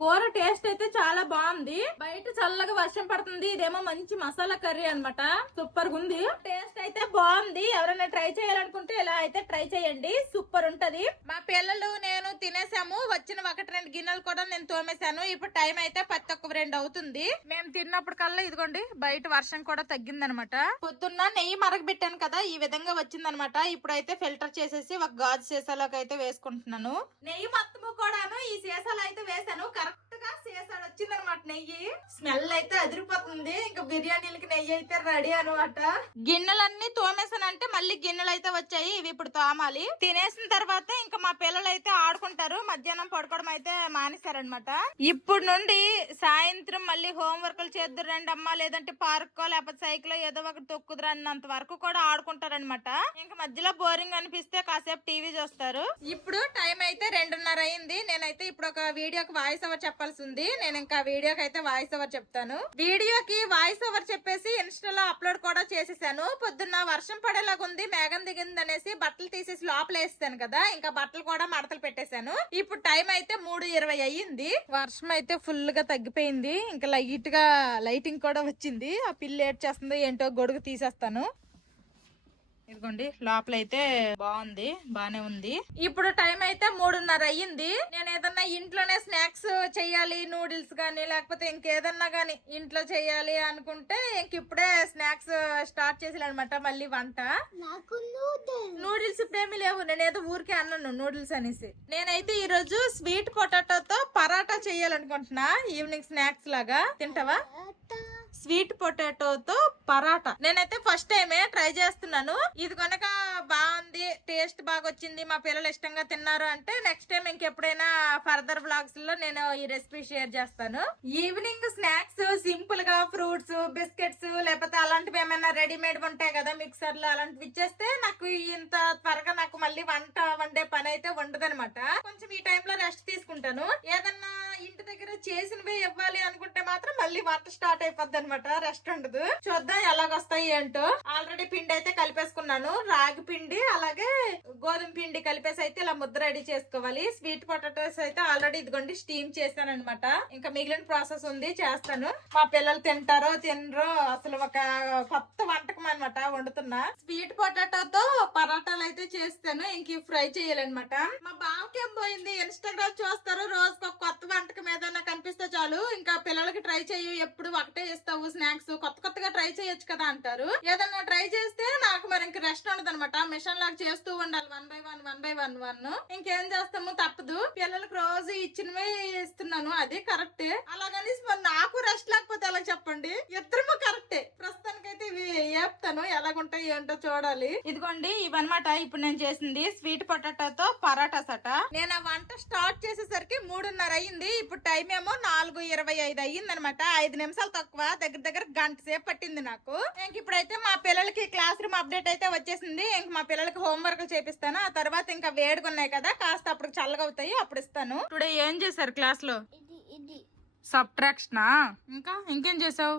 కూర టేస్ట్ అయితే చాలా బాగుంది. బయట చల్లగా వర్షం పడుతుంది. ఇదేమో మంచి మసాలా కర్రీ అన్నమాట. సూపర్ గా ఉంది. టేస్ట్ అయితే బాగుంది. ఎవరైనా ట్రై చేయాలనుకుంటే ఇలా అయితే ట్రై చేయండి. సూపర్ ఉంటది. మా పిల్లలు నేను తినేసాము. వచ్చిన 1-2 గిన్నెలు కూడా నేను తోమేశాను. ఇప్పుడు టైం అయితే 10:02 అవుతుంది. మేము తిన్నప్పుడు కల్లా ఇదిగోండి బయట వర్షం కూడా తగ్గిందనమాట. పొద్దున్న నెయ్యి మరగబెట్టాను కదా, ఈ విధంగా వచ్చిందనమాట. ఇప్పుడైతే ఫిల్టర్ చేసేసి ఒక గాజు సీసాలోకి అయితే వేసుకుంటున్నాను. నెయ్యి మొత్తము కూడాను ఈ సీసాలో అయితే వేసాను. కరెక్ట్ గా సీసాడు వచ్చిందనమాట నెయ్యి. స్మెల్ అయితే అదిరిపోతుంది. ఇంకా బిర్యానీలకి నెయ్యి అయితే రెడీ అనమాట. గిన్నెలన్నీ తోమేసానంటే మళ్ళీ గిన్నెలు అయితే వచ్చాయి. ఇవి ఇప్పుడు తోమాలి. తినేసిన తర్వాత ఇంకా మా పిల్లలు అయితే ఆడుకుంటారు. మధ్యాహ్నం పడుకోవడం అయితే మానేశారనమాట. ఇప్పుడు నుండి సాయంత్రం మళ్ళీ హోంవర్క్లు చేద్దరు రండి అమ్మా, లేదంటే పార్కో లేకపోతే సైకిల్ ఏదో ఒకటి తొక్కుదురు అన్నంత వరకు కూడా ఆడుకుంటారనమాట. ఇంకా మధ్యలో బోరింగ్ అనిపిస్తే కాసేపు టీవీ చూస్తారు. ఇప్పుడు టైం అయితే 2:30 అయింది. నేనైతే ఇప్పుడు ఒక వీడియోకి వాయిస్ ఓవర్ చెప్పాల్సి ఉంది. నేను ఇంకా వీడియోకి అయితే వాయిస్ ఓవర్ చెప్తాను. వీడియోకి వాయిస్ ఓవర్ చెప్పేసి ఇన్స్టాలో అప్లోడ్ కూడా చేసేసాను. పొద్దున్న వర్షం పడేలాగా ఉంది, మేఘం దిగింది అనేసి బట్టలు తీసేసి లోపల వేస్తాను కదా, ఇంకా బట్టలు కూడా మడతలు పెట్టేశాను. ఇప్పుడు టైం అయితే 3:20 అయ్యింది. వర్షం అయితే ఫుల్ గా తగ్గిపోయింది. ఇంకా లైట్ గా లైటింగ్ కూడా వచ్చింది. ఆ పిల్లి ఏడ్ చేస్తుందో ఏంటో గొడుగు తీసేస్తాను. ఇదిగోండి లోపల అయితే బాగుంది, బానే ఉంది. ఇప్పుడు టైం అయితే 3:30 అయ్యింది. నేను ఏదన్నా ఇంట్లోనే స్నాక్స్ చెయ్యాలి, నూడిల్స్ గానీ లేకపోతే ఇంకేదన్నా గానీ ఇంట్లో చెయ్యాలి అనుకుంటే ఇంక ఇప్పుడే స్నాక్స్ స్టార్ట్ చేసేయాలన్నమాట. మళ్ళీ వంట నూడిల్స్ ఇప్పుడేమీ లేవు. నేనేదో ఊరికే అన్నాను నూడిల్స్ అనేసి. నేనైతే ఈ రోజు స్వీట్ పొటాటోతో పరాటా చెయ్యాలనుకుంటున్నా. ఈవినింగ్ స్నాక్స్ లాగా తింటావా? స్వీట్ పొటాటోతో పరాటా నేనైతే ఫస్ట్ టైమే ట్రై చేస్తున్నాను. ఇది కనుక బాగుంది, టేస్ట్ బాగా వచ్చింది, మా పిల్లలు ఇష్టంగా తిన్నారు అంటే నెక్స్ట్ టైం ఇంకెప్పుడైనా ఫర్దర్ బ్లాగ్స్ లో నేను ఈ రెసిపీ షేర్ చేస్తాను. ఈవినింగ్ స్నాక్స్ సింపుల్ గా ఫ్రూట్స్, బిస్కెట్స్ లేకపోతే అలాంటివి ఏమైనా రెడీమేడ్ ఉంటాయి కదా మిక్సర్ లో, అలాంటివి ఇచ్చేస్తే నాకు ఇంత త్వరగా నాకు మళ్ళీ వంట వండే పని అయితే ఉండదనమాట. కొంచెం ఈ టైం లో రెస్ట్ తీసుకుంటాను. ఏదన్నా ఇంటి దగ్గర చేసినవి ఇవ్వాలి అనుకుంటే మాత్రం మళ్ళీ వంట స్టార్ట్ అయిపోద్ది అనమాట, రెస్ట్ ఉండదు. చూద్దాం ఎలాగొస్తాయి ఏంటో. ఆల్రెడీ పిండి అయితే కలిపేసుకున్నాను. రాగి పిండి అలాగే గోధుమ పిండి కలిపేసి అయితే ఇలా ముద్ద రెడీ చేసుకోవాలి. స్వీట్ పొటాటోస్ అయితే ఆల్రెడీ ఇదిగోండి స్టీమ్ చేశాను అనమాట. ఇంకా మిగిలిన ప్రాసెస్ ఉంది, చేస్తాను. మా పిల్లలు తింటారో తినరో అసలు ఒక కొత్త వంటకం అనమాట వండుతున్నా. స్వీట్ పొటాటోతో పరాటాలు అయితే చేస్తాను. ఇంక ఫ్రై చేయాలన్నమాట. మా బావకి ఏం పోయింది, ఇన్స్టాగ్రామ్ చూస్తారు, రోజుకి ఒక కొత్త వంటకం ఏదైనా కనిపిస్తే చాలు ఇంకా పిల్లలకి ట్రై చేయు, ఎప్పుడు ఒకటే ఇస్తావు స్నాక్స్, కొత్త కొత్తగా ట్రై చేయొచ్చు కదా అంటారు. ఏదన్నా ట్రై చేస్తే నాకు మరి ఇంక రెస్ట్ ఉండదు అనమాట. మిషన్ లాగా చేస్తూ ఉండాలి, 1 by 1. ఇంకేం చేస్తాము, తప్పదు. పిల్లలకు రోజు ఇచ్చినవే ఇస్తున్నాను, అది కరెక్టే. అలాగని నాకు రెస్ట్ లేకపోతే ఎలా చెప్పండి? ఇద్దరము కరెక్టే. ప్రస్తుతానికైతే ఇవి వేపుతాను, ఎలాగుంటాయి ఏంటో చూడాలి. ఇదిగోండి ఇవన్నమాట ఇప్పుడు నేను చేసింది స్వీట్ పొటాటోతో పరాటాస్ అట. నేను ఆ వంట స్టార్ట్ చేసేసరికి 3:30 అయ్యింది. ఇప్పుడు టైం ఏమో 4:25 అయ్యింది అనమాట. 5 నిమిషాలు తక్కువ, దగ్గర గంట సేపు పట్టింది నాకు. ఇంక ఇప్పుడైతే మా పిల్లలకి క్లాస్ రూమ్ అప్డేట్ అయితే వచ్చేసింది. ఇంక మా పిల్లలకి హోంవర్క్ చేపిస్తాను. ఆ తర్వాత ఇంకా వేడిగా ఉన్నాయి కదా, కాస్త అప్పుడు చల్లగా అవుతాయి, అప్పుడు ఇస్తాను. టుడే ఏం చేశారు క్లాస్ లో? సబ్ట్రాక్షనా? ఇంకేం చేసావు?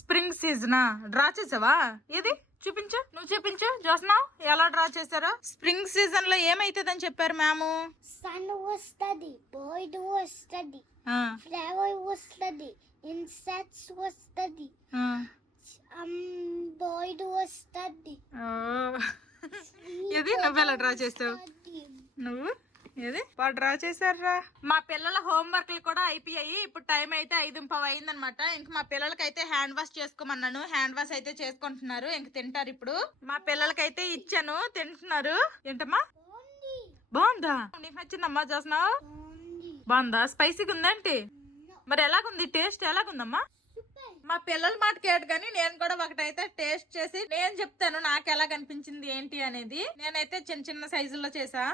స్ప్రింగ్ సీజనా డ్రా చేసావా? ఇది చూపించు, నువ్వు చూపించు జోస్నా ఎలా డ్రా చేశారో. స్ప్రింగ్ సీజన్ లో ఏమైతుందని చెప్పారు ma'am? Sun was study, bird was study, flower was study, insects was study, bird was study. ఇది నువ్వెలా డ్రా చేసావు? నువ్వు ఏది బాగా డ్రా చేశారా? మా పిల్లల హోంవర్క్లు కూడా అయిపోయాయి. ఇప్పుడు టైం అయితే 5:15 అయిందనమాట. ఇంక మా పిల్లలకైతే హ్యాండ్ వాష్ చేసుకోమన్నాను. హ్యాండ్ వాష్ అయితే చేసుకుంటున్నారు. ఇంక తింటారు ఇప్పుడు. మా పిల్లలకైతే ఇచ్చాను, తింటున్నారు. ఏంటమ్మా బాగుందా? నీకు నచ్చిందమ్మా జోస్నా? బాగుందా? స్పైసీగా ఉందంటే మరి ఎలాగుంది, టేస్ట్ ఎలాగుందమ్మా? మా పిల్లల మాట కేటు కానీ నేను కూడా ఒకటైతే టేస్ట్ చేసి నేను చెప్తాను నాకు ఎలా కనిపించింది ఏంటి అనేది. నేనైతే చిన్న సైజుల్లో చేసా,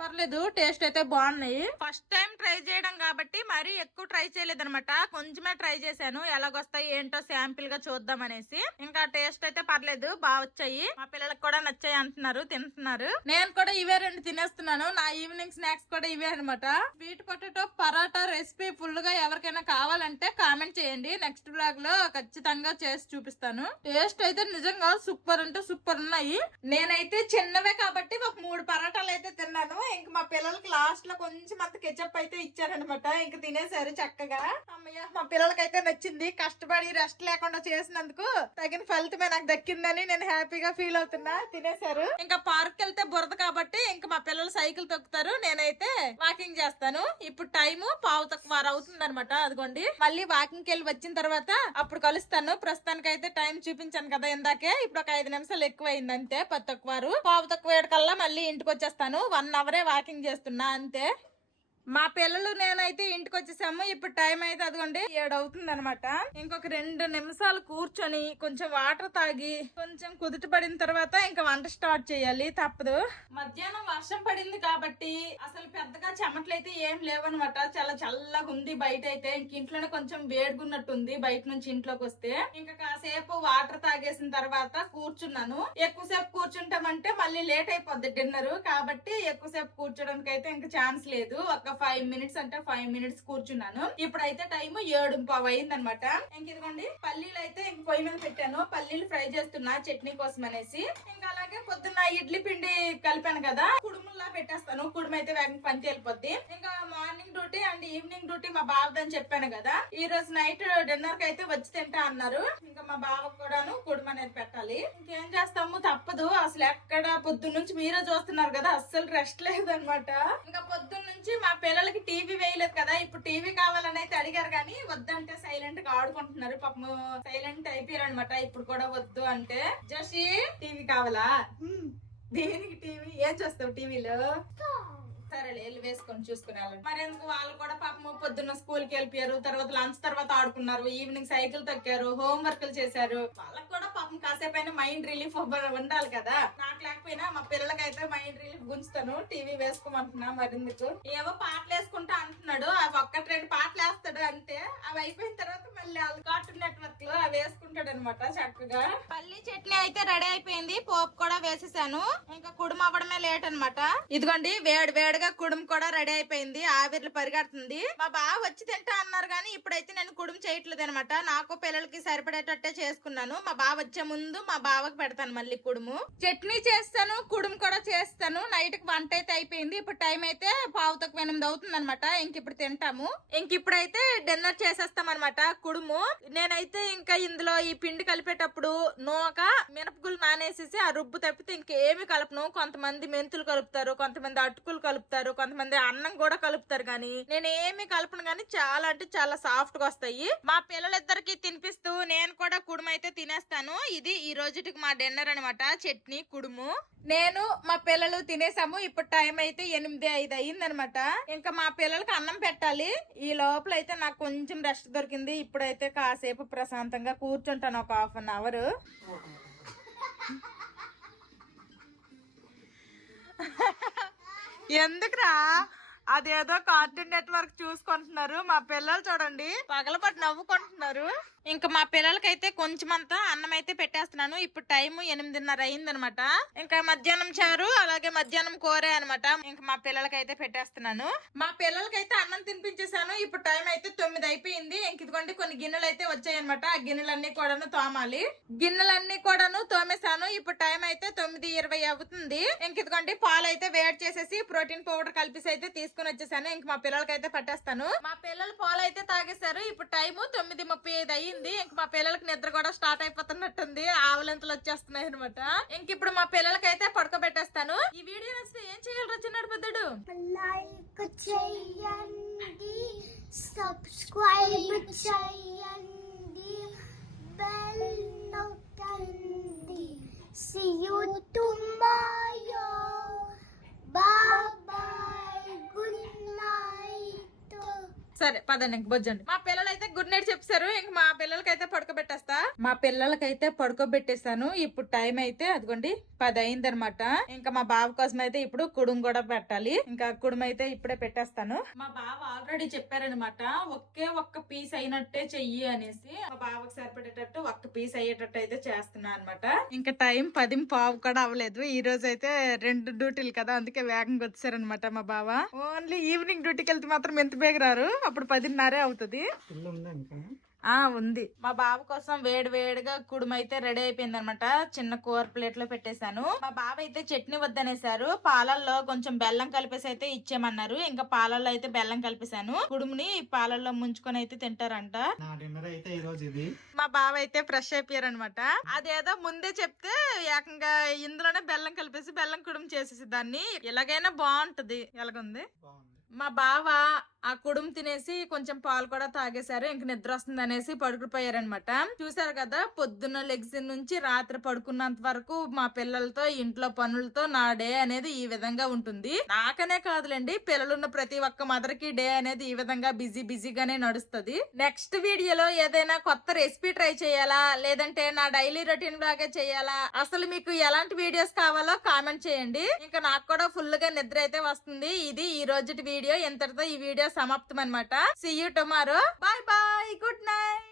పర్లేదు, టేస్ట్ అయితే బాగున్నాయి. ఫస్ట్ టైం ట్రై చేయడం కాబట్టి మరీ ఎక్కువ ట్రై చేయలేదు అనమాట. కొంచెమే ట్రై చేశాను, ఎలాగొస్తాయి ఏంటో శాంపిల్ గా చూద్దాం అనేసి. ఇంకా టేస్ట్ అయితే పర్లేదు, బాగా వచ్చాయి. మా పిల్లలకు కూడా నచ్చాయి అంటున్నారు, తింటున్నారు. నేను కూడా ఇవే 2 తినేస్తున్నాను. నా ఈవినింగ్ స్నాక్స్ కూడా ఇవే అనమాట. Sweet potato paratha recipe full గా ఎవరికైనా కావాలంటే కామెంట్ చేయండి. నెక్స్ట్ బ్లాగ్ లో ఖచ్చితంగా చేసి చూపిస్తాను. టేస్ట్ అయితే నిజంగా సూపర్ అంటే సూపర్ ఉన్నాయి. నేనైతే చిన్నవే కాబట్టి ఒక 3 పరాటాలు అయితే తిన్నాను. ఇంక మా పిల్లలకి లాస్ట్ లో కొంచెం అంత కెచప్ అయితే ఇచ్చారనమాట. ఇంక తినేసారు చక్కగా. అమ్మయ్య, మా పిల్లలకైతే నచ్చింది. కష్టపడి రెస్ట్ లేకుండా చేసినందుకు తగిన ఫలితమే నాకు దక్కిందని నేను హ్యాపీగా ఫీల్ అవుతున్నా. తినేసారు. ఇంకా పార్క్ వెళ్తే బురద కాబట్టి ఇంకా మా పిల్లలు సైకిల్ తొక్కుతారు, నేనైతే వాకింగ్ చేస్తాను. ఇప్పుడు టైము 5:15 అవుతుంది అనమాట. అదిగోండి మళ్ళీ వాకింగ్ వెళ్ళి వచ్చిన తర్వాత అప్పుడు కలుస్తాను. ప్రస్తుతానికైతే టైం చూపించాను కదా ఇందాకే, ఇప్పుడు ఒక 5 నిమిషాలు ఎక్కువ అయింది అంతే. 5:15 కల్లా మళ్ళీ ఇంటికి వచ్చేస్తాను. 1 అవరే వాకింగ్ చేస్తున్నా అంతే. మా పిల్లలు నేనైతే ఇంటికి వచ్చేసాము. ఇప్పుడు టైం అయితే అదిగోండి 7 అవుతుంది అనమాట. ఇంకొక 2 నిమిషాలు కూర్చొని కొంచెం వాటర్ తాగి కొంచెం కుదుట పడిన తర్వాత ఇంకా వంట స్టార్ట్ చేయాలి, తప్పదు. మధ్యాహ్నం వర్షం పడింది కాబట్టి అసలు పెద్దగా చెమటలు అయితే ఏం లేవనమాట. చాలా చల్లగా ఉంది బయట అయితే. ఇంక ఇంట్లోనే కొంచెం వేడుకున్నట్టుంది బయట నుంచి ఇంట్లోకి వస్తే. ఇంకా కాసేపు వాటర్ తాగేసిన తర్వాత కూర్చున్నాను. ఎక్కువసేపు కూర్చుంటామంటే మళ్ళీ లేట్ అయిపోద్ది డిన్నర్ కాబట్టి ఎక్కువసేపు కూర్చోడానికి అయితే ఇంకా ఛాన్స్ లేదు. ఒక 5 మినిట్స్ అంటే 5 మినిట్స్ కూర్చున్నాను. ఇప్పుడైతే టైం 7:15 అయిందనమాట. ఇంక ఇదిగోండి పల్లీలు అయితే ఇంక పొయ్యి మీద పెట్టాను. పల్లీలు ఫ్రై చేస్తున్నా చట్నీ కోసం అనేసి. ఇంకా అలాగే పొద్దున్న ఇడ్లీ పిండి కలిపాను కదా, కుడుముల్లా పెట్టేస్తాను. కుడుము అయితే వేగంగా పని వెళ్ళిపోద్ది. ఇంకా morning duty and evening duty మా బావదని చెప్పాను కదా, ఈ రోజు నైట్ డిన్నర్ కి అయితే వచ్చి తింటా అన్నారు. ఇంకా మా బావ కూడాను కుడుము అనేది పెట్టాలి. ఇంకేం చేస్తాము, తప్పదు. అసలు ఎక్కడ పొద్దున్న నుంచి మీరే చూస్తున్నారు కదా, అస్సలు రెస్ట్ లేదనమాట. ఇంకా పొద్దున్న నుంచి మా పిల్లలకి టీవీ వేయలేదు కదా, ఇప్పుడు టీవీ కావాలని అయితే అడిగారు కానీ వద్దంటే సైలెంట్ గా ఆడుకుంటున్నారు. పాపం సైలెంట్ అయిపోయారు అనమాట. ఇప్పుడు కూడా వద్దు అంటే, జోషి టీవీ కావాలా? దేనికి టీవీ? ఏం చూస్తావు టీవీలో? సరేలే వెళ్ళి వేసుకొని చూసుకునే వాళ్ళు. మరి ఎందుకు, వాళ్ళు కూడా పాపం పొద్దున్న స్కూల్ కి వెళ్ళిపోయారు, తర్వాత లంచ్ తర్వాత ఆడుకున్నారు, ఈవినింగ్ సైకిల్ తొక్కారు, హోమ్ వర్క్లు చేశారు. వాళ్ళకి కూడా పాపం కాసేపైనా మైండ్ రిలీఫ్ ఉండాలి కదా. నాకు లేకపోయినా మా పిల్లలకైతే మైండ్ రిలీఫ్ గుంచుతాను, టీవీ వేసుకోమంటున్నా. మరి ఎందుకు, ఏవో పాటలు వేసుకుంటా అంటున్నాడు. అవి 1-2 పాటలు వేస్తాడు అంతే. అవి అయిపోయిన తర్వాత మళ్ళీ కార్టూన్ నెట్వర్క్ లో అవి వేసుకుంటాడు అనమాట చక్కగా. పల్లి చట్నీ అయితే రెడీ అయిపోయింది, పోపు కూడా వేసేసాను. ఇంకా కుడుము అవ్వడమే లేట్ అనమాట. ఇదిగోండి వేడి వేడిగా కుడుము కూడా రెడీ అయిపోయింది, ఆవిర్లు పరిగెడుతుంది. మా బావ వచ్చి తింటా అన్నారు కానీ ఇప్పుడైతే నేను కుడుము చేయట్లేదు అనమాట. నాకు పిల్లలకి సరిపడేటట్టే చేసుకున్నాను. మా బావ వచ్చే ముందు మా బావకి పెడతాను మళ్ళీ కుడుము. చట్నీ చేస్తాను, కుడుము కూడా చేస్తాను. నైట్ కి వంట అయితే అయిపోయింది. ఇప్పుడు టైం అయితే 7:15 అవుతుంది అనమాట. ఇంక ఇప్పుడు తింటాము. ఇంక ఇప్పుడైతే డిన్నర్ చేసేస్తాం అనమాట. కుడుము నేనైతే ఇంకా ఇందులో ఈ పిండి కలిపేటప్పుడు నూక మినపగుళ్ళు నానేసేసి ఆ రుబ్బు తప్పితే ఇంకేమి కలపను. కొంతమంది మెంతులు కలుపుతారు, కొంతమంది అటుకులు కలుపుతారు, కొంతమంది అన్నం కూడా కలుపుతారు. కానీ నేను ఏమి కలపను కానీ చాలా అంటే చాలా సాఫ్ట్ గా వస్తాయి. మా పిల్లలిద్దరికి తినిపిస్తూ నేను కూడా కుడుము అయితే తినేస్తాను. ఇది ఈ రోజుకి మా డిన్నర్ అనమాట, చట్నీ కుడుము. నేను మా పిల్లలు తినేసాము. ఇప్పుడు టైం అయితే 8:05 అయిందనమాట. ఇంకా మా పిల్లలకి అన్నం పెట్టాలి. ఈ లోపల అయితే నాకు కొంచెం రెస్ట్ దొరికింది. ఇప్పుడైతే కాసేపు ప్రశాంతంగా కూర్చుంటాను, ఒక 1/2 అవర్. ఎందుకురా అదేదో కార్టూన్ నెట్వర్క్ చూసుకుంటున్నారు. మా పిల్లలు చూడండి పగలబట్టి నవ్వుకుంటున్నారు. ఇంకా మా పిల్లలకైతే కొంచెం అంతా అన్నం అయితే పెట్టేస్తున్నాను. ఇప్పుడు టైం 8:30 అయిందనమాట. ఇంకా మధ్యాహ్నం చారు అలాగే మధ్యాహ్నం కూరే అనమాట. ఇంకా మా పిల్లలకైతే పెట్టేస్తున్నాను. మా పిల్లలకైతే అన్నం తినిపించేసాను. ఇప్పుడు టైం అయితే 9 అయిపోయింది. ఇంక ఇదిగోండి కొన్ని గిన్నెలు అయితే వచ్చాయి అనమాట. ఆ గిన్నెలన్నీ కూడాను తోమాలి. గిన్నెలన్నీ కూడాను తోమేశాను. ఇప్పుడు టైం అయితే 9:20 అవుతుంది. ఇంక ఇదిగోండి పాలు అయితే వేడి చేసేసి ప్రోటీన్ పౌడర్ కలిపేసి అయితే తీసుకుని వచ్చేసాను. ఇంక మా పిల్లలకైతే పట్టేస్తాను. మా పిల్లలు పాలు అయితే తాగేశారు. ఇప్పుడు టైం 9:35 అయ్యింది. ఇంక మా పిల్లలకి నిద్ర కూడా స్టార్ట్ అయిపోతున్నట్టుంది, ఆవలింతలు వచ్చేస్తున్నాయి అనమాట. ఇంక ఇప్పుడు మా పిల్లలకైతే పడుకోబెట్టేస్తాను. ఈ వీడియో నచ్చితే ఏం చేయాలి చిన్నాడు పెద్దడు? లైక్ చేయండి, సబ్స్క్రైబ్ చేయండి, బెల్ నొక్కండి. See you tomorrow. Bye bye. Good night. సరే పదండి ఇంక బొజ్జండి. మా పిల్లలు అయితే గుడ్ నైట్ చెప్పారు. ఇంక మా పిల్లలకైతే పడుకోబెట్టేస్తా. మా పిల్లలకైతే పడుకోబెట్టేశాను. ఇప్పుడు టైం అయితే అదిగోండి 10 అయిందనమాట. ఇంకా మా బావ కోసం అయితే ఇప్పుడు కుడుము కూడా పెట్టాలి. ఇంకా కుడుము అయితే ఇప్పుడే పెట్టేస్తాను. మా బావ ఆల్రెడీ చెప్పారనమాట, ఒక్క పీస్ అయినట్టే చెయ్యి అనేసి. మా బావకు సరిపడేటట్టు ఒక్క పీస్ అయ్యేటట్టు అయితే చేస్తున్నా అనమాట. ఇంకా టైం 10:15 కూడా అవ్వలేదు. ఈ రోజు అయితే 2 డ్యూటీలు కదా, అందుకే వేగంగా వచ్చారనమాట మా బావ. ఓన్లీ ఈవినింగ్ డ్యూటీకి వెళ్తే మాత్రం ఎంత బేగ రారు, అప్పుడు 10:30 అవుతుంది. ఉంది. మా బావ కోసం వేడి వేడిగా కుడుము అయితే రెడీ అయిపోయింది అనమాట. చిన్న కూర ప్లేట్ లో పెట్టేశాను. మా బావ అయితే చట్నీ వద్దనేసారు. పాలల్లో కొంచెం బెల్లం కలిపేసి అయితే ఇచ్చేయమన్నారు. ఇంకా పాలల్లో అయితే బెల్లం కలిపేశాను. కుడుముని పాలల్లో ముంచుకొని అయితే తింటారంట. మా బావ అయితే ఫ్రెష్ అయిపోయారు అనమాట. అదేదో ముందే చెప్తే ఏకంగా ఇందులోనే బెల్లం కలిపేసి బెల్లం కుడుము చేసేసి దాన్ని ఎలాగైనా బాగుంటది. ఎలాగుంది? మా బావ ఆ కుడుము తినేసి కొంచెం పాలు కూడా తాగేశారు. ఇంక నిద్ర వస్తుంది అనేసి పడుకుపోయారనమాట. చూసారు కదా, పొద్దున్న లెగ్స్ నుంచి రాత్రి పడుకున్నంత వరకు మా పిల్లలతో ఇంట్లో పనులతో నా డే అనేది ఈ విధంగా ఉంటుంది. నాకనే కాదులేండి, పిల్లలున్న ప్రతి ఒక్క మదర్ కి డే అనేది ఈ విధంగా బిజీగానే నడుస్తుంది. నెక్స్ట్ వీడియోలో ఏదైనా కొత్త రెసిపీ ట్రై చేయాలా, లేదంటే నా డైలీ రొటీన్ లాగే చేయాలా, అసలు మీకు ఎలాంటి వీడియోస్ కావాలో కామెంట్ చేయండి. ఇంకా నాకు కూడా ఫుల్ గా నిద్ర అయితే వస్తుంది. ఇది ఈ రోజు వీడియో. ఇంతటితో ఈ వీడియో సమాప్తం అనమాట. See you tomorrow. Bye bye. Good night.